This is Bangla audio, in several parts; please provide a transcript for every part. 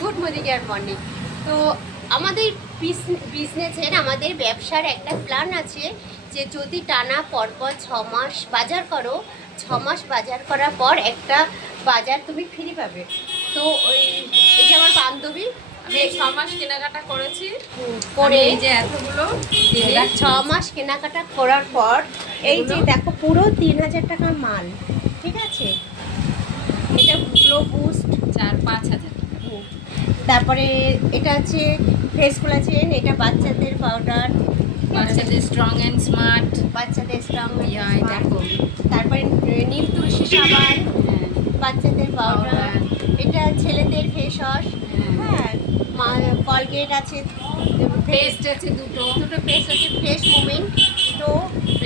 Good morning. তো আমাদের বিজনেসের আমাদের ব্যবসার একটা প্ল্যান আছে যে যদি টানা পরপর 6 মাস বাজার করো, 6 মাস বাজার করার পর একটা বাজার তুমি ফ্রি পাবে। তো এই যে আমার বান্ধবী আমি 6 মাস কেনাকাটা করেছি করে এই যে এতগুলো 6 মাস কেনাকাটা করার পর এই যে দেখো পুরো 3000 টাকার মাল, ঠিক আছে? এটা গ্লো বুস্ট 4-5 হাজার। তারপরে এটা আছে ফেস কোলাজেন, এটা বাচ্চাদের পাউডার, বাচ্চাদের স্ট্রং অ্যান্ড স্মার্ট। বাচ্চাদের স্ট্রং। দেখো তারপরে নিম তুলসী সাবান, বাচ্চাদের পাউডার, এটা ছেলেদের ফেস ওয়াশ, হ্যাঁ, কলগেট আছে, পেস্ট আছে দুটো পেস্ট আছে, ফ্রেশ মুভমেন্ট। তো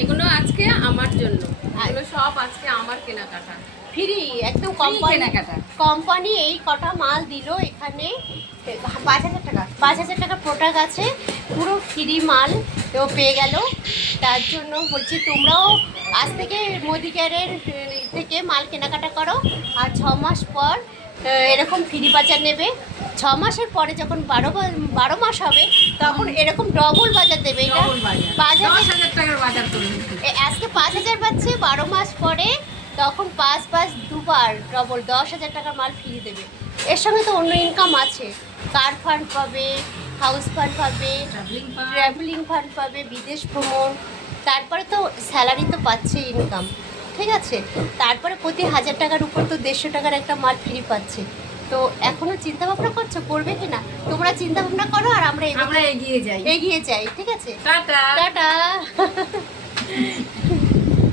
এগুলো আজকে আমার জন্য, এগুলো সব আজকে আমার কেনাকাটা, ফ্রি একদম Free কেনাকাটা। কোম্পানি এই কটা মাল দিল এখানে 5,000 টাকা প্রোডাক্ট আছে, পুরো ফ্রি মাল তো পেয়ে গেল। তার জন্য বলছি তোমরাও আজ থেকে মোদি কেয়ারের থেকে মাল কেনাকাটা করো, আর 6 মাস পর এরকম ফ্রি বাজার নেবে। 6 মাসের পরে যখন 12 মাস হবে তখন এরকম ডবল বাজার দেবে। এটা ডবল বাজার, 10,000 টাকার বাজার করুন। আজকে 5,000 পাচ্ছে, 12 মাস পরে তখন 5 দুবার ডবল 10,000 টাকার মাল ফ্রি দেবে। এর সঙ্গে তো অন্য ইনকাম আছে, কার ফান্ড পাবে, হাউস ফান্ড পাবে, ট্রাভেলিং ফান্ড পাবে, বিদেশ ভ্রমণ, তারপরে তো স্যালারি তো পাচ্ছে ইনকাম, ঠিক আছে? তারপরে প্রতি 1000 টাকার উপর তো 150 টাকার একটা মাল ফ্রি পাচ্ছে। তো এখনও চিন্তা ভাবনা করছো করবে কি না? তোমরা চিন্তা ভাবনা করো আর আমরা এগিয়ে যাই, এগিয়ে যাই, ঠিক আছে? টাটা। টাটা।